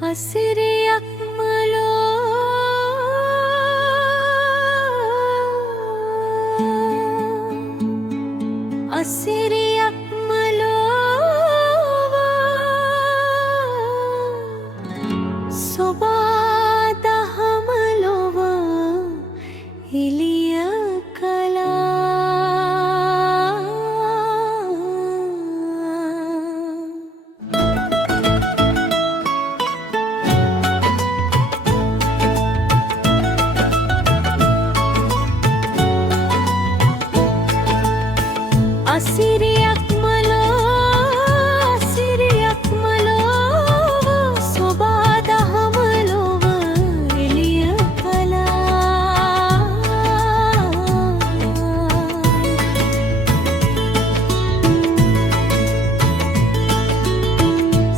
අසිරියක් සොබා දහම ලොව එළිය අසිරියක්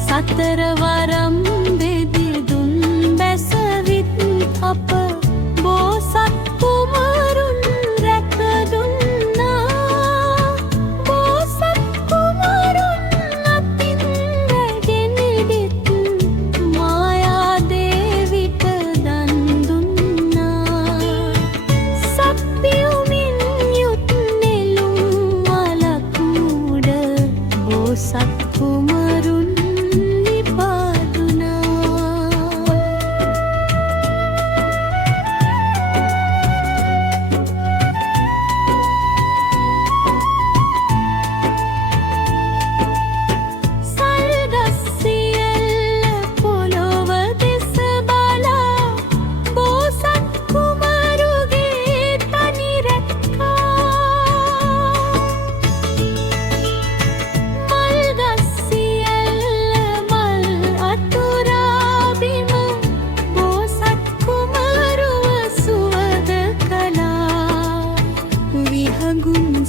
සතරවරම් බෙදිදුන් බැසවිත් අප බෝසත් කුමරුන් රැකදුන්නා බෝසත් කුමරුන් අතින් රැගෙනදිත් මායා දේවිට දන් දුන්නා සප්පියුමින් යුත් නෙළුම් වලක් උඩ බෝසත් කුමරුන්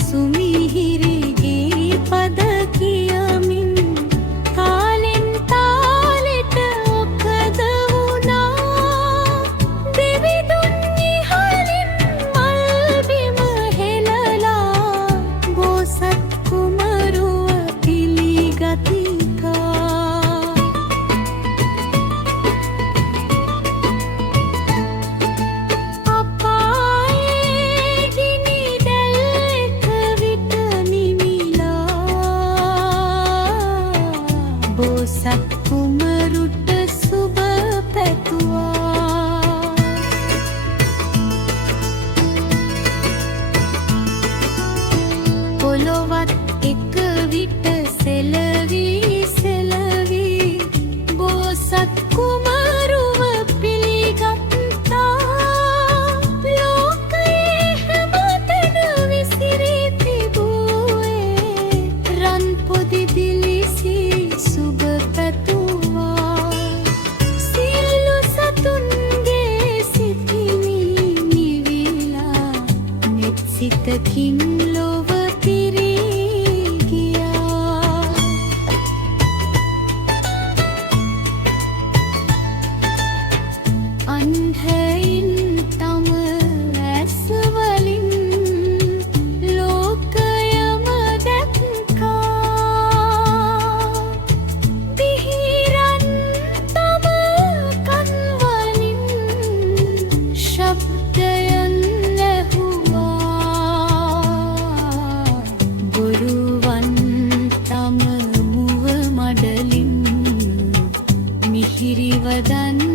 සුමිහිරිගේ පද කියමින් තාලෙන් තාලෙට ඔකද වුණා දෙවිදුන් ඉහළින් මල්බිම හෙළලා බෝසත් කුමරුව පිළිගතිකා බෝසත් කුමරුට සුබ පැතුවා පොළොවත් එක විට සෙලවී සෙලවී බෝසත් කුමරුව පිළිගත්තා ලෝකයේ හැමතැන විසිරී තිබූයේ රන් පොදි දිලිසි සුබ පැතුවා සියලු සතුන්ගේ සිතිනි නිවිලා නෙත් සිතකින් ලොව පිරී ගියා අන්ධයින් තම ඇස්වලින් ලෝකයම දැක්කා දිහිරන් තම කන්වලින් ශබ්දයන් ඇහුවා බොරුවන් තම මුව මඩලින් මිහිරිවදන්